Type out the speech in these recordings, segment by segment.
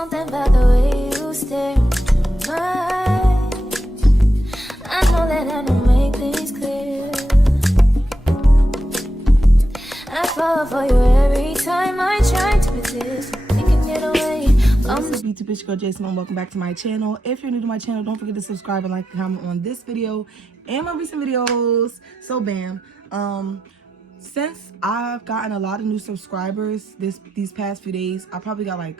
something about the way you stare into my eyes. I know that I don't make things clear. I fall for you every time I try to resist. You can get away. What's up, YouTube? It's your girl Jason, and welcome back to my channel. If you're new to my channel, don't forget to subscribe and like and comment on this video and my recent videos. So bam, since I've gotten a lot of new subscribers these past few days, I probably got like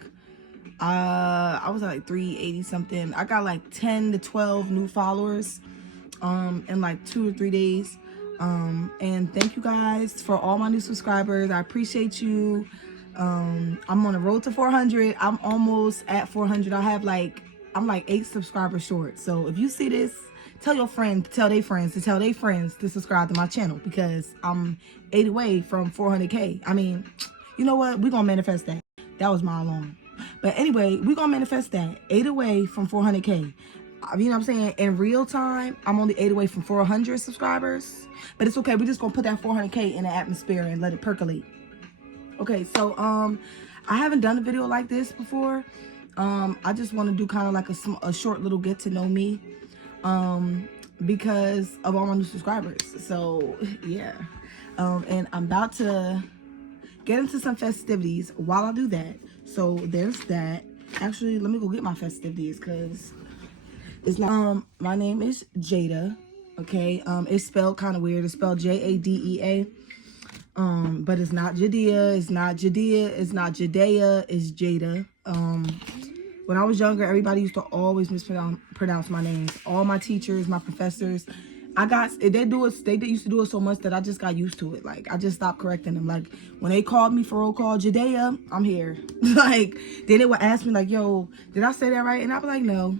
I was at like 380 something. I got like 10 to 12 new followers in like 2 or 3 days. And thank you guys for all my new subscribers. I appreciate you. I'm on the road to 400. I'm almost at 400. I'm like 8 subscribers short. So if you see this, tell your friends to tell their friends to tell their friends to subscribe to my channel, because I'm 8 away from 400K. I mean, you know what? We're gonna manifest that. That was my alarm. But anyway, we're gonna manifest that. 8 away from 400K. You know what I'm saying? In real time, I'm only 8 away from 400 subscribers. But it's okay. We're just gonna put that 400K in the atmosphere and let it percolate. Okay, so I haven't done a video like this before. I just want to do kind of like a short little get to know me, because of all my new subscribers. So yeah, and I'm about to get into some festivities while I do that. So there's that. Actually, let me go get my festivities, because it's not. My name is Jada. Okay, it's spelled kind of weird. It's spelled Jadea. But it's not Judea, it's not Judea, it's not Judea, it's Jada. When I was younger, everybody used to always mispronounce my names. All my teachers, my professors, they used to do it so much that I just got used to it. Like, I just stopped correcting them. Like, when they called me for roll call, Judea, I'm here. Like, then they would ask me like, yo, did I say that right? And I'd be like, no,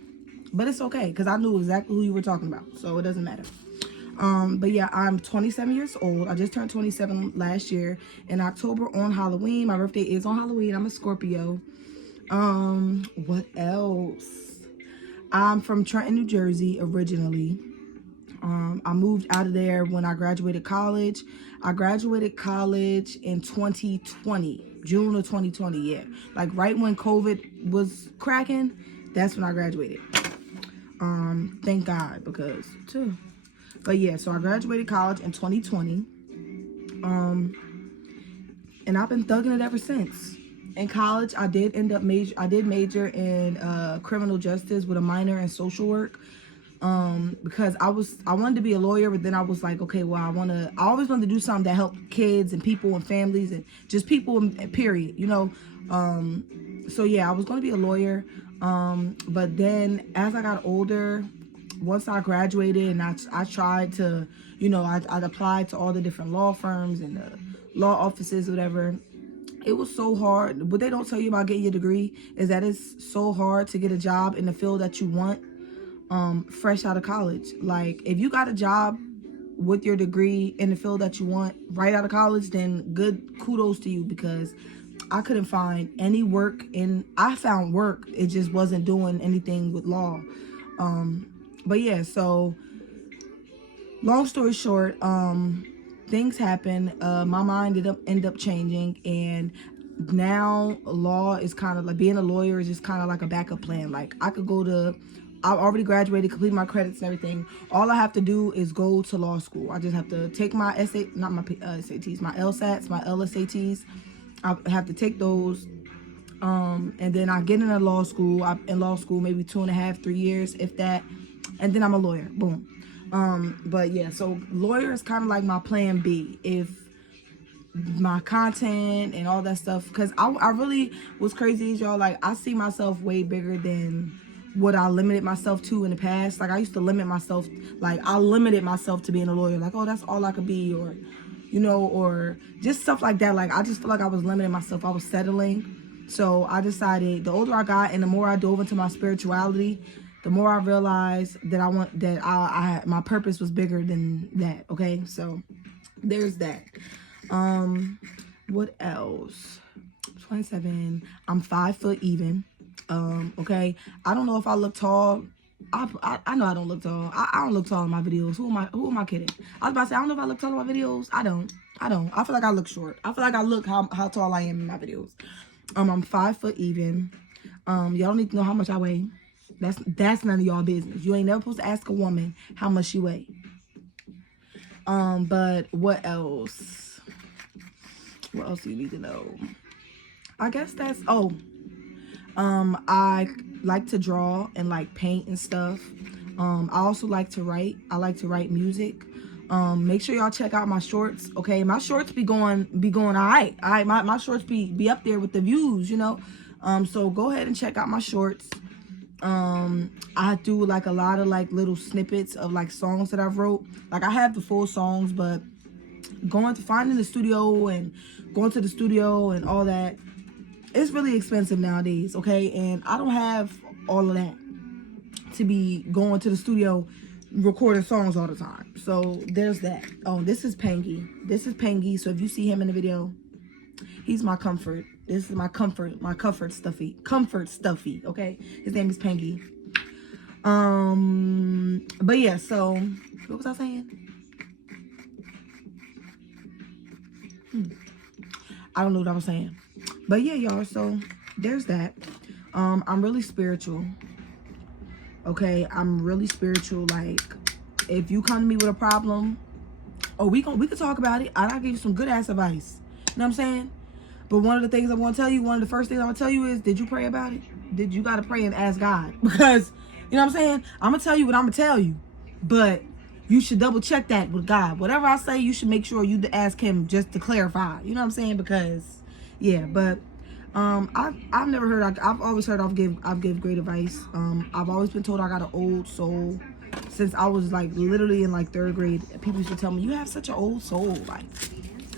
but it's okay, because I knew exactly who you were talking about, so it doesn't matter. But yeah, I'm 27 years old. I just turned 27 last year in October on Halloween. My birthday is on Halloween. I'm a Scorpio. What else? I'm from Trenton, New Jersey originally. I moved out of there when I graduated college. I graduated college in 2020, June of 2020. Yeah, like right when COVID was cracking, that's when I graduated. Thank God, because too. But yeah, so I graduated college in 2020. And I've been thugging it ever since. In college, I did major in criminal justice with a minor in social work. Because I wanted to be a lawyer, but then I was like, okay, well, I always wanted to do something that helped kids and people and families and just people, period, you know. So yeah, I was going to be a lawyer. But then as I got older, once I graduated and I tried to, you know, I applied to all the different law firms and the law offices, whatever. It was so hard. What they don't tell you about getting your degree is that it's so hard to get a job in the field that you want, fresh out of college. Like, if you got a job with your degree in the field that you want right out of college, then good kudos to you, because I couldn't find any work. I found work, it just wasn't doing anything with law. But yeah, so long story short, things happen. My mind ended up changing, and now law is kind of like, being a lawyer is just kind of like a backup plan. Like, I already graduated, completed my credits and everything. All I have to do is go to law school. I just have to take my SATs, my LSATs, my LSATs. I have to take those. And then I get into law school. I'm in law school maybe 2.5, 3 years, if that. And then I'm a lawyer. Boom. But yeah, so lawyer is kind of like my plan B. If my content and all that stuff, because I really was crazy, y'all. Like, I see myself way bigger than what I limited myself to in the past. Like, I used to limit myself. Like, I limited myself to being a lawyer. Like, oh, that's all I could be, or, you know, or just stuff like that. Like, I just feel like I was limiting myself. I was settling. So I decided, the older I got and the more I dove into my spirituality, the more I realized that my purpose was bigger than that. Okay, so there's that. What else? 27. I'm 5 foot even. Okay. I don't know if I look tall. I know I don't look tall. I don't look tall in my videos. Who am I kidding? I was about to say, I don't know if I look tall in my videos. I don't. I feel like I look short. I feel like I look how tall I am in my videos. I'm 5 foot even. Y'all don't need to know how much I weigh. That's none of y'all business. You ain't never supposed to ask a woman how much she weigh. But what else? What else do you need to know? I guess that's I like to draw and like paint and stuff. I also like to write. I like to write music. Make sure y'all check out my shorts. Okay, my shorts be going all right. My shorts be up there with the views, you know. So go ahead and check out my shorts. I do like a lot of like little snippets of like songs that I've wrote. Like I have the full songs, but finding the studio and going to the studio and all that, it's really expensive nowadays, okay? And I don't have all of that to be going to the studio recording songs all the time. So there's that. Oh, this is Pangy. So if you see him in the video, he's my comfort. This is my comfort stuffy, okay? His name is Pangy. But yeah, so what was I saying? I don't know what I was saying. But yeah, y'all, so there's that. I'm really spiritual. Okay, I'm really spiritual. Like, if you come to me with a problem, we could talk about it. I'll give you some good ass advice. You know what I'm saying? But one of the things I want to tell you, one of the first things I'm gonna tell you is, did you pray about it? Did you gotta pray and ask God? Because, you know what I'm saying? I'm gonna tell you what I'm gonna tell you, but you should double check that with God. Whatever I say, you should make sure you ask Him just to clarify. You know what I'm saying? Because, yeah, but I've never heard. I've always heard I've give great advice. I've always been told I got an old soul. Since I was like literally in like 3rd grade, people used to tell me, you have such an old soul. Like,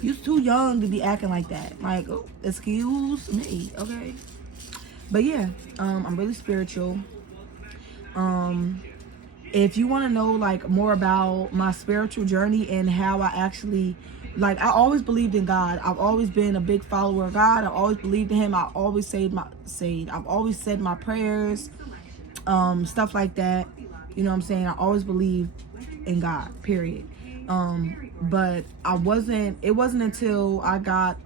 you're too young to be acting like that. Like, oh, excuse me, okay? But yeah, I'm really spiritual. If you want to know like more about my spiritual journey and how I actually, like, I always believed in God. I've always been a big follower of God. I've always believed in Him. I've always said my prayers, stuff like that. You know what I'm saying? I always believed in God, period. But it wasn't until I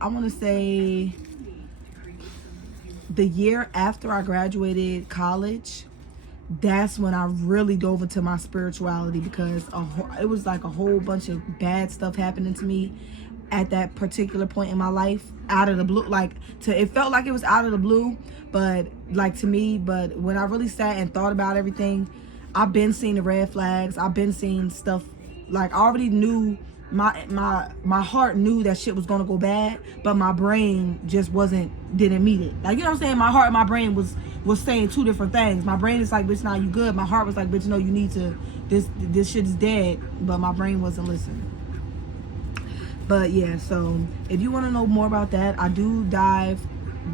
want to say the year after I graduated college, that's when I really dove into my spirituality, because it was like a whole bunch of bad stuff happening to me at that particular point in my life, out of the blue. It felt like it was out of the blue, but like to me, but when I really sat and thought about everything, I've been seeing the red flags. I've been seeing stuff. Like, I already knew, my heart knew that shit was gonna go bad, but my brain just didn't meet it. Like, you know what I'm saying? My heart and my brain was saying two different things. My brain is like, bitch, now you good. My heart was like, bitch, no, you need to, this shit is dead. But my brain wasn't listening. But yeah, so if you want to know more about that, I do dive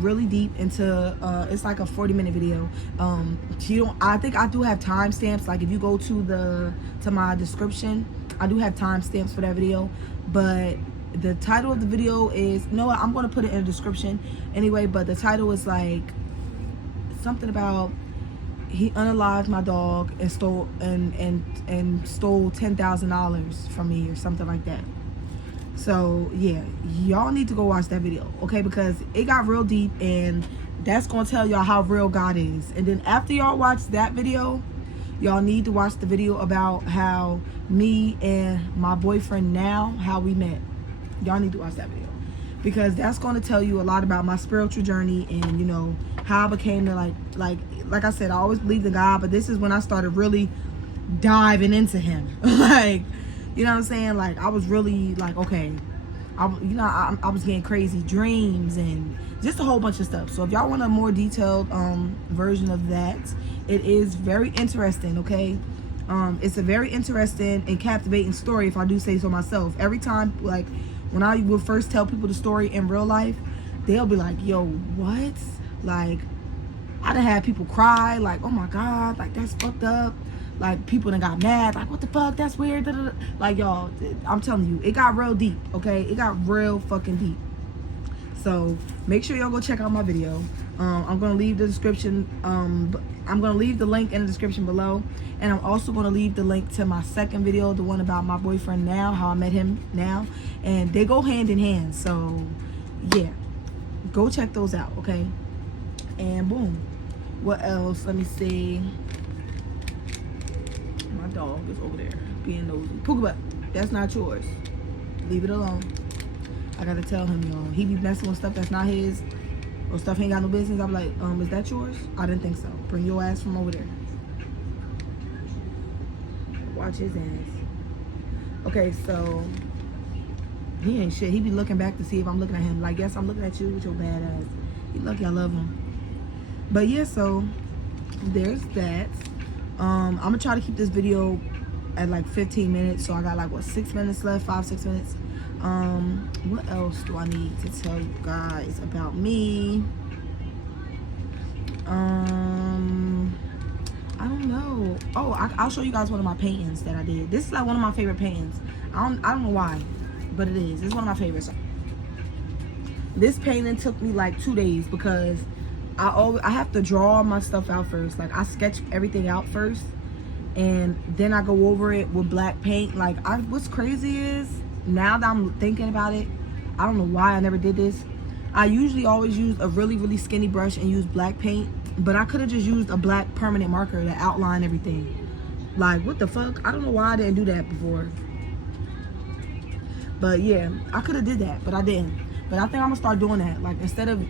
really deep into it's like a 40-minute video. I think I do have timestamps. Like, if you go to my description, I do have timestamps for that video. But the title of the video is, I'm going to put it in the description anyway, but the title is like something about he unalived my dog and stole $10,000 from me or something like that. So yeah, y'all need to go watch that video, okay? Because it got real deep, and that's gonna tell y'all how real God is. And then after y'all watch that video, y'all need to watch the video about how me and my boyfriend now, how we met. Y'all need to watch that video, because that's gonna tell you a lot about my spiritual journey, and you know how I became to like I said, I always believed in God, but this is when I started really diving into Him. Like, you know what I'm saying? Like, I was really like, okay, I was getting crazy dreams and just a whole bunch of stuff. So if y'all want a more detailed version of that, it is very interesting, okay? It's a very interesting and captivating story, if I do say so myself. Every time, like, when I would first tell people the story in real life, they'll be like, yo, what? Like, I done had people cry, like, oh my God, like, that's fucked up. Like, people done got mad, like, what the fuck, that's weird. Like, y'all, I'm telling you, it got real deep, okay? It got real fucking deep. So make sure y'all go check out my video. I'm gonna leave the description, I'm gonna leave the link in the description below, and I'm also gonna leave the link to my second video, the one about my boyfriend now, how I met him now, and they go hand in hand. So yeah, go check those out, okay? And boom, What else? Let me see. My dog is over there being nosy. Pooka, that's not yours. Leave it alone. I gotta tell him, y'all. He be messing with stuff that's not his, or stuff he ain't got no business. I'm like, is that yours? I didn't think so. Bring your ass from over there. Watch his ass. Okay, so he ain't shit. He be looking back to see if I'm looking at him. Like, yes, I'm looking at you with your bad ass. He lucky I love him. But yeah, so there's that. I'm gonna try to keep this video at like 15 minutes. So I got like what, 6 minutes left, 5-6 minutes. What else do I need to tell you guys about me? I don't know. Oh, I'll show you guys one of my paintings that I did. This is like one of my favorite paintings. I don't know why, but it is. It's one of my favorites. This painting took me like 2 days because I have to draw my stuff out first. Like, I sketch everything out first, and then I go over it with black paint. Like, what's crazy is, now that I'm thinking about it, I don't know why I never did this. I usually always use a really, really skinny brush and use black paint, but I could have just used a black permanent marker to outline everything. Like, what the fuck? I don't know why I didn't do that before. But yeah, I could have did that, but I didn't. But I think I'm gonna start doing that. Like, instead of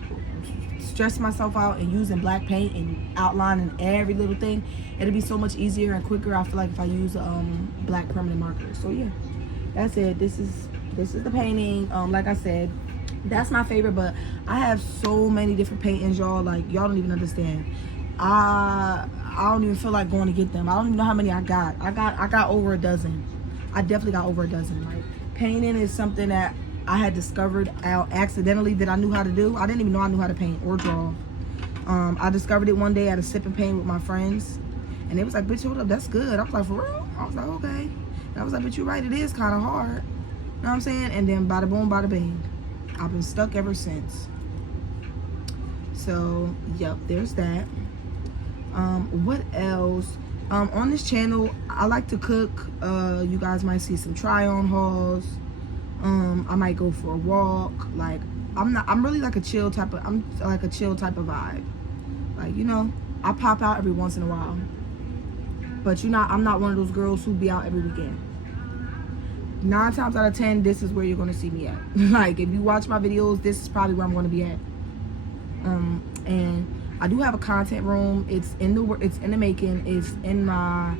stressing myself out and using black paint and outlining every little thing, it'll be so much easier and quicker, I feel like, if I use black permanent markers. So yeah, that's it. This is the painting. Like I said, that's my favorite, but I have so many different paintings, y'all. Like, y'all don't even understand. I don't even feel like going to get them. I don't even know how many I got. I got over a dozen. I definitely got over a dozen. Like, painting is something that I had discovered out accidentally that I knew how to do. I didn't even know I knew how to paint or draw. I discovered it one day at a sip and paint with my friends, and they was like, bitch, hold up, that's good. I was like, for real? I was like, okay. And I was like, but you're right, it is kind of hard. You know what I'm saying? And then bada boom, bada bing. I've been stuck ever since. So, yep, there's that. What else? On this channel, I like to cook. You guys might see some try-on hauls. I might go for a walk. Like, I'm really like a chill type of, I'm like a chill type of vibe. Like, you know, I pop out every once in a while. But I'm not one of those girls who be out every weekend. 9 times out of 10, this is where you're gonna see me at. Like, if you watch my videos, this is probably where I'm gonna be at. And I do have a content room. It's in the making. It's in my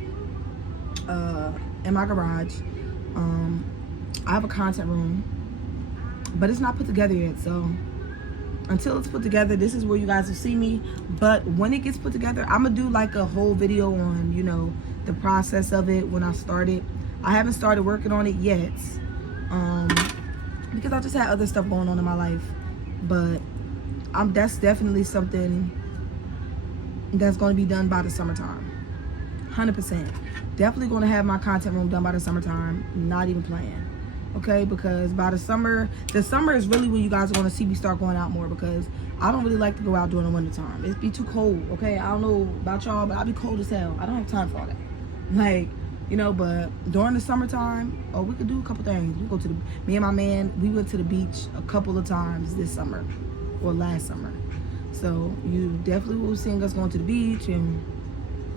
garage. I have a content room, but it's not put together yet. So until it's put together, this is where you guys will see me. But when it gets put together, I'm gonna do like a whole video on, you know, the process of it when I started. I haven't started working on it yet, because I just had other stuff going on in my life. But that's definitely something that's going to be done by the summertime. 100%. Definitely going to have my content room done by the summertime. Not even playing. Okay, because by the summer is really when you guys are going to see me start going out more, because I don't really like to go out during the wintertime. It'd be too cold. Okay, I don't know about y'all, but I'll be cold as hell. I don't have time for all that. Like, you know, but during the summertime, oh, we could do a couple things. Me and my man, we went to the beach a couple of times this summer, or last summer. So you definitely will see us going to the beach and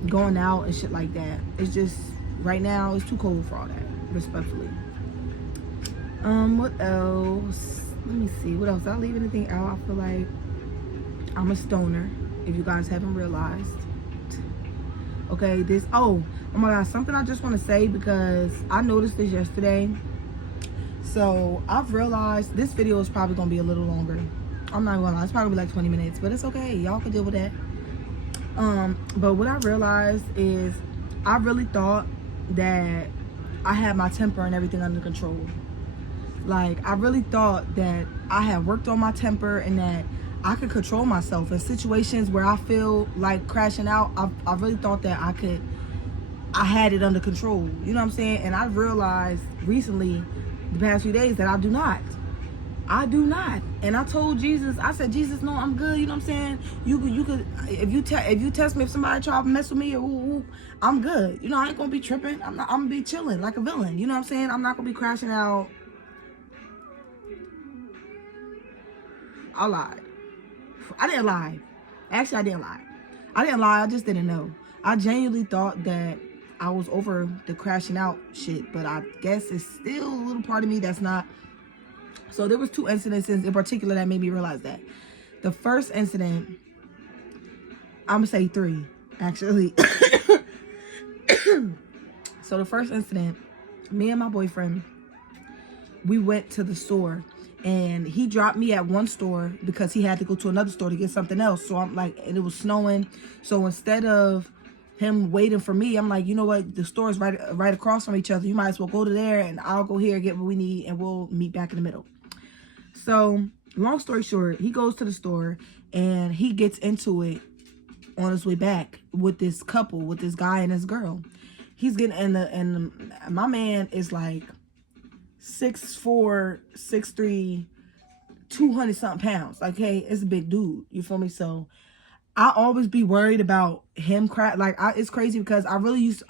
going out and shit like that. It's just, right now, it's too cold for all that, respectfully. What else? Let me see. What else? Did I leave anything out? I feel like I'm a stoner, if you guys haven't realized. Okay, oh my God, something I just want to say, because I noticed this yesterday. So I've realized this video is probably going to be a little longer. I'm not gonna lie, it's probably like 20 minutes, but it's okay. Y'all can deal with that. But what I realized is, I really thought that I had my temper and everything under control. Like, I really thought that I had worked on my temper and that I could control myself in situations where I feel like crashing out. I really thought that I had it under control. You know what I'm saying? And I realized recently, the past few days, that I do not. And I told Jesus, I said, Jesus, no, I'm good. You know what I'm saying? You could, if you test me, if somebody try to mess with me, I'm good. You know, I ain't gonna be tripping. I'm gonna be chilling like a villain. You know what I'm saying? I'm not gonna be crashing out. I lied. I didn't lie. Actually, I didn't lie. I didn't lie. I just didn't know. I genuinely thought that I was over the crashing out shit, but I guess it's still a little part of me that's not. So there was 2 incidences in particular that made me realize that. The first incident, I'm gonna say 3, actually. So the first incident, me and my boyfriend, we went to the store, and he dropped me at one store because he had to go to another store to get something else. So I'm like, and it was snowing. So instead of him waiting for me, I'm like, you know what? The store is right across from each other. You might as well go to there, and I'll go here, get what we need, and we'll meet back in the middle. So long story short, he goes to the store, and he gets into it on his way back with this couple, with this guy and this girl. He's getting and my man is like 6'4", 6'3", 200 something pounds. Like, hey, it's a big dude. You feel me? So I always be worried about him it's crazy because I really used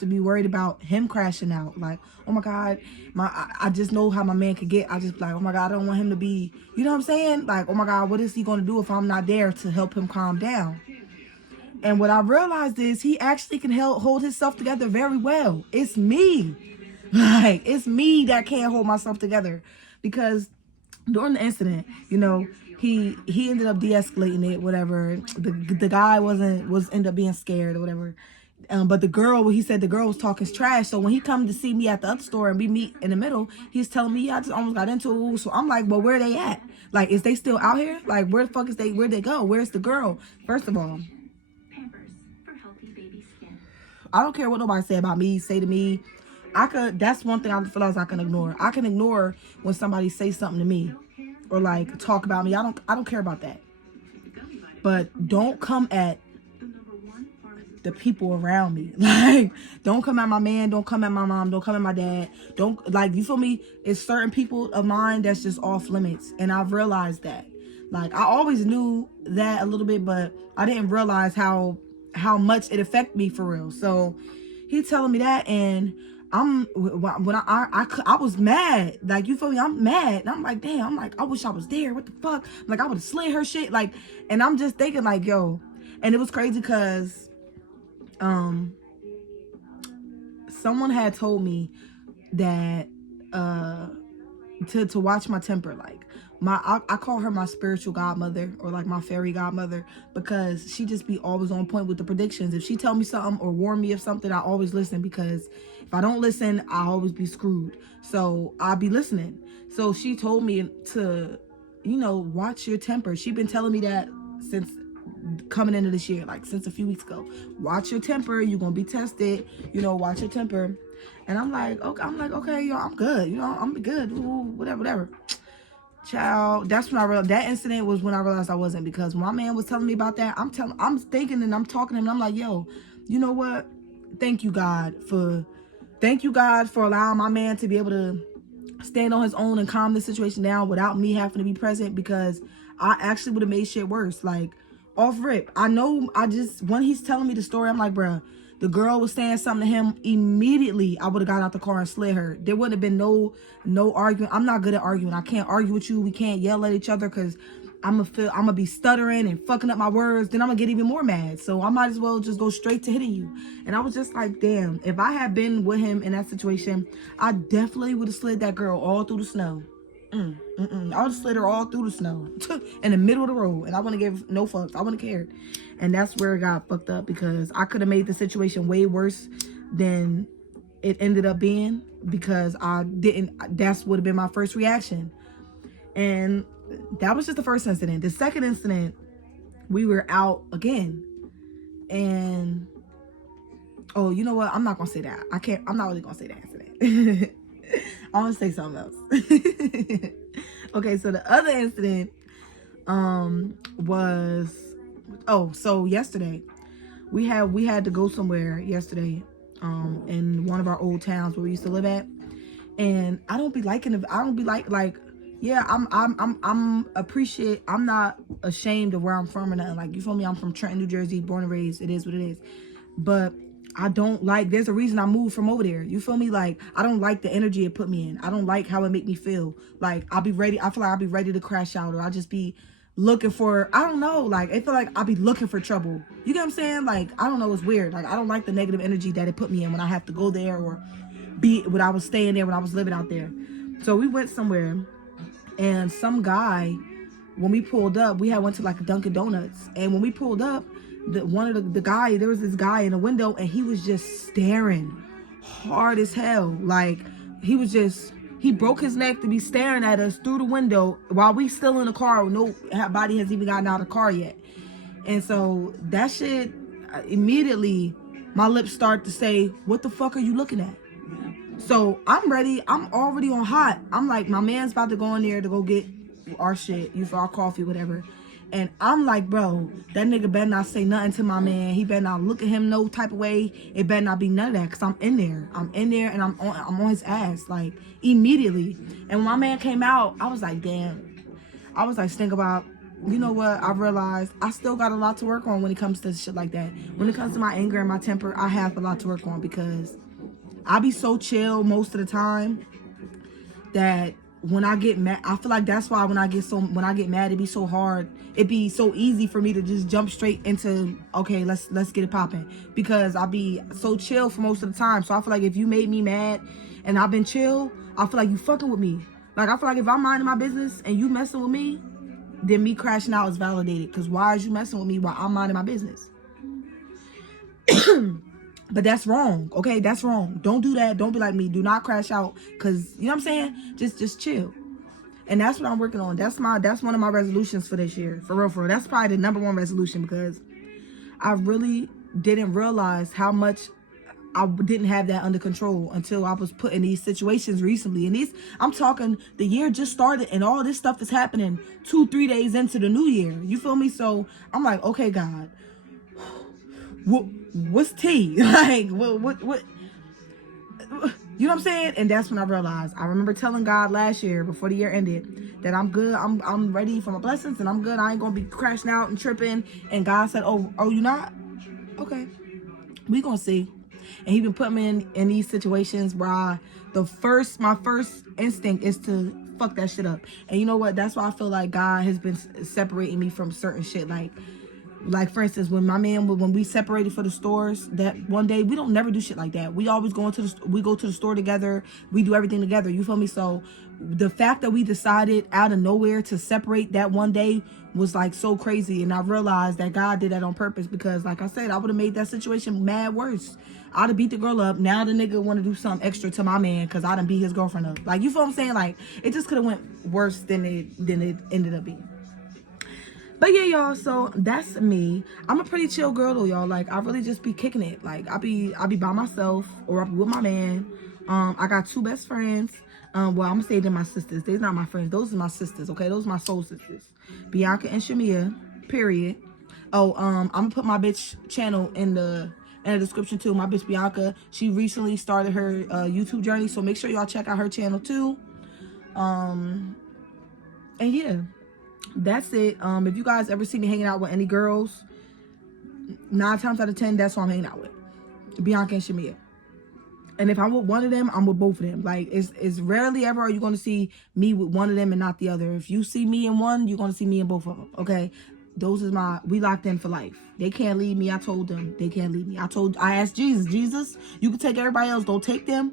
to be worried about him crashing out. Like, oh my God, I just know how my man could get. I just be like, oh my God, I don't want him to be, you know what I'm saying? Like, oh my God, what is he gonna do if I'm not there to help him calm down? And what I realized is he actually can hold himself together very well. It's me. Like, it's me that can't hold myself together. Because during the incident, you know, he ended up de-escalating it, whatever. The guy ended up being scared or whatever. But the girl, he said the girl was talking trash. So when he come to see me at the other store and we meet in the middle, he's telling me, yeah, I just almost got into it. So I'm like, well, where are they at? Like, is they still out here? Like, where the fuck where'd they go? Where's the girl? First of all, I don't care what nobody say about me, say to me. That's one thing I feel like I can ignore. I can ignore when somebody say something to me or like talk about me. I don't care about that. But don't come at the people around me. Like, don't come at my man, don't come at my mom, don't come at my dad. Don't, like, you feel me? It's certain people of mine that's just off limits. And I've realized that. Like, I always knew that a little bit, but I didn't realize how much it affected me for real. So he telling me that, and I was mad. Like, you feel me? I'm mad. And I'm like, damn, I'm like, I wish I was there. What the fuck? Like, I would have slid her shit. Like, and I'm just thinking like, yo. And it was crazy because someone had told me that to watch my temper. Like, I call her my spiritual godmother, or like my fairy godmother, because she just be always on point with the predictions. If she tell me something or warn me of something, I always listen, because if I don't listen, I always be screwed. So I'll be listening. So she told me to, you know, watch your temper. She been telling me that since coming into this year, like since a few weeks ago. Watch your temper. You're gonna be tested. You know, watch your temper. And I'm like, okay, yo, I'm good. You know, I'm good. Ooh, whatever. Child, that's when I realized that incident was when I realized I wasn't, because when my man was telling me about that, I'm thinking and I'm talking to him, and I'm like, yo, you know what? Thank you God for allowing my man to be able to stand on his own and calm the situation down without me having to be present, because I actually would have made shit worse. Like, off rip. I know, when he's telling me the story, I'm like, bruh, the girl was saying something to him, immediately I would have got out the car and slid her. There wouldn't have been no arguing. I'm not good at arguing. I can't argue with you. We can't yell at each other, because I'm gonna be stuttering and fucking up my words. Then I'm gonna get even more mad. So I might as well just go straight to hitting you. And I was just like, damn, if I had been with him in that situation, I definitely would have slid that girl all through the snow. I would have slid her all through the snow in the middle of the road, and I wouldn't give no fucks. I wouldn't have cared. And that's where it got fucked up, because I could have made the situation way worse than it ended up being, because that's would have been my first reaction. And that was just the first incident. The second incident, we were out again, and oh, you know what? I'm not gonna say that. I'm not really gonna say that incident. I want to say something else. Okay, so the other incident was, so yesterday we had to go somewhere yesterday in one of our old towns where we used to live at, and I don't be like yeah, I'm not ashamed of where I'm from or nothing. Like, you feel me? I'm from Trenton, New Jersey, born and raised. It is what it is. But I don't like, there's a reason I moved from over there. You feel me? Like, I don't like the energy it put me in. I don't like how it make me feel. Like, I feel like I'll be ready to crash out, or I'll just be looking for, I don't know, like, I feel like I'll be looking for trouble. You get what I'm saying? Like, I don't know, it's weird. Like, I don't like the negative energy that it put me in when I have to go there or be when I was staying there, when I was living out there. So we went somewhere, and some guy, when we pulled up, we had went to like a Dunkin' Donuts, and when we pulled up, the guy, there was this guy in the window, and he was just staring hard as hell. Like, he broke his neck to be staring at us through the window while we still in the car. Nobody has even gotten out of the car yet. And so that shit, immediately my lips start to say, what the fuck are you looking at? So I'm ready. I'm already on hot. I'm like, my man's about to go in there to go get our shit, for our coffee, whatever. And I'm like, bro, that nigga better not say nothing to my man. He better not look at him no type of way. It better not be none of that, because I'm in there. And I'm on his ass, like, immediately. And when my man came out, I was like, damn. I was like, think about, you know what? I realized I still got a lot to work on when it comes to shit like that. When it comes to my anger and my temper, I have a lot to work on, because I be so chill most of the time that when I get mad, I feel like that's why when I get mad, it be so hard. It be so easy for me to just jump straight into, okay, let's get it popping, because I be so chill for most of the time. So I feel like if you made me mad and I've been chill, I feel like you fucking with me. Like, I feel like if I'm minding my business and you messing with me, then me crashing out is validated. Because why is you messing with me while I'm minding my business? But that's wrong, okay? That's wrong. Don't do that. Don't be like me. Do not crash out, because, you know what I'm saying? Just chill. And that's what I'm working on. That's one of my resolutions for this year. For real. That's probably the number one resolution, because I really didn't realize how much I didn't have that under control until I was put in these situations recently. And I'm talking, the year just started and all this stuff is happening 2-3 days into the new year. You feel me? So I'm like, okay, God, what's tea? Like, what you know what I'm saying? And that's when I realized. I remember telling God last year, before the year ended, that I'm good. I'm ready for my blessings, and I'm good. I ain't gonna be crashing out and tripping. And God said, oh, you not? Okay, we gonna see. And He been putting me in these situations where my first instinct is to fuck that shit up. And you know what? That's why I feel like God has been separating me from certain shit. Like, for instance, when we separated for the stores, that one day, we don't never do shit like that. We always go to the store together. We do everything together. You feel me? So the fact that we decided out of nowhere to separate that one day was like so crazy. And I realized that God did that on purpose, because like I said, I would have made that situation mad worse. I'd have beat the girl up. Now the nigga want to do something extra to my man because I done beat his girlfriend up. Like, you feel what I'm saying? Like, it just could have went worse than it ended up being. But yeah, y'all, so that's me. I'm a pretty chill girl though, y'all. Like, I really just be kicking it. Like, I be by myself, or I be with my man. I got 2 best friends. Well, I'm gonna say they're my sisters. They're not my friends. Those are my sisters, okay? Those are my soul sisters. Bianca and Shamia, period. Oh, I'm gonna put my bitch channel in the description too. My bitch Bianca, she recently started her YouTube journey, so make sure y'all check out her channel too. And yeah, that's it. If you guys ever see me hanging out with any girls, 9 times out of 10, that's who I'm hanging out with, Bianca and Shamia. And if I'm with one of them, I'm with both of them. Like, it's rarely ever are you going to see me with one of them and not the other. If you see me in one, you're going to see me in both of them, okay? We locked in for life. They can't leave me. I told them they can't leave me. I asked Jesus, you can take everybody else. Don't take them.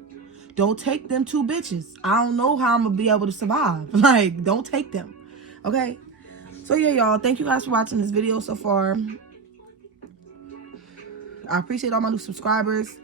Don't take them 2 bitches. I don't know how I'm going to be able to survive. Like, don't take them, okay? So yeah, y'all, thank you guys for watching this video so far. I appreciate all my new subscribers.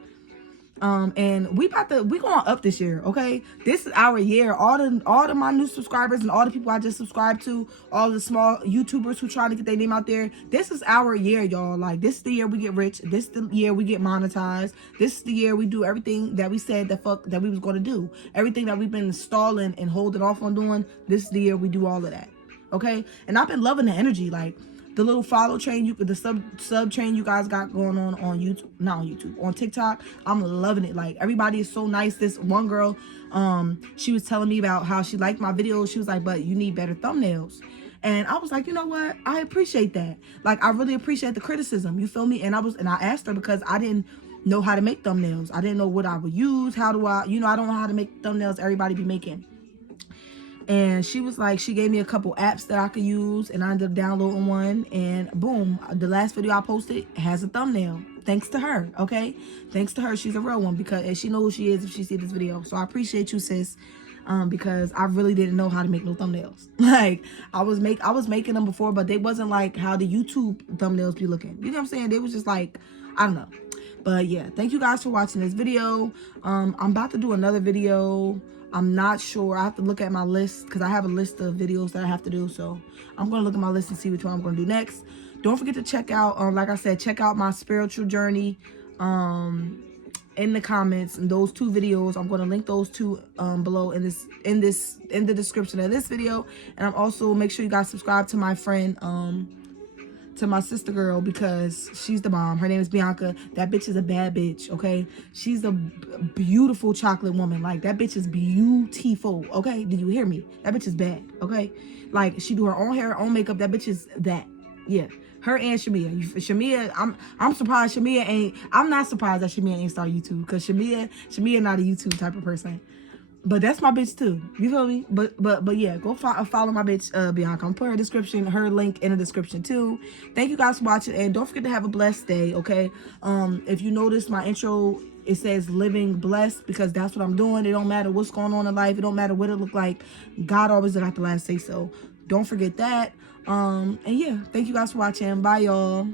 And we going up this year, okay? This is our year. All of my new subscribers and all the people I just subscribed to, all the small YouTubers who trying to get their name out there, this is our year, y'all. Like, this is the year we get rich. This is the year we get monetized. This is the year we do everything that we said that we was going to do. Everything that we've been stalling and holding off on doing, this is the year we do all of that, okay? And I've been loving the energy, like the little follow train, the sub train you guys got going on YouTube, not on YouTube, on TikTok. I'm loving it. Like, everybody is so nice. This one girl, she was telling me about how she liked my videos. She was like, but you need better thumbnails. And I was like, you know what? I appreciate that. Like, I really appreciate the criticism. You feel me? And I asked her because I didn't know how to make thumbnails. I didn't know what I would use. I don't know how to make thumbnails everybody be making. And she was like, she gave me a couple apps that I could use, and I ended up downloading one, and boom, the last video I posted has a thumbnail. Thanks to her, okay? Thanks to her. She's a real one, because and she knows who she is if she sees this video. So I appreciate you, sis, because I really didn't know how to make no thumbnails. Like, I was making them before, but they wasn't like how the YouTube thumbnails be looking. You know what I'm saying? They was just like, I don't know. But yeah, thank you guys for watching this video. I'm about to do another video. I'm not sure. I have to look at my list, because I have a list of videos that I have to do. So I'm going to look at my list and see which one I'm going to do next. Don't forget to check out, like I said, check out my spiritual journey in the comments. And those 2 videos, I'm going to link those 2 below in the description of this video. And I'm also, make sure you guys subscribe to my friend, to my sister girl, because she's the bomb. Her name is Bianca. That bitch is a bad bitch, okay? She's a beautiful chocolate woman. Like, that bitch is beautiful, okay? Did you hear me? That bitch is bad, okay? Like, she do her own hair, her own makeup. That bitch is that. Yeah. Her and Shamia. Shamia, I'm surprised Shamia ain't, I'm not surprised that Shamia ain't start YouTube, because Shamia not a YouTube type of person. But that's my bitch too. You feel me? But yeah, go follow my bitch Bianca. I'm putting her link in the description too. Thank you guys for watching, and don't forget to have a blessed day, okay? If you notice my intro, it says living blessed, because that's what I'm doing. It don't matter what's going on in life. It don't matter what it look like. God always got the last say so. Don't forget that. And yeah, thank you guys for watching. Bye, y'all.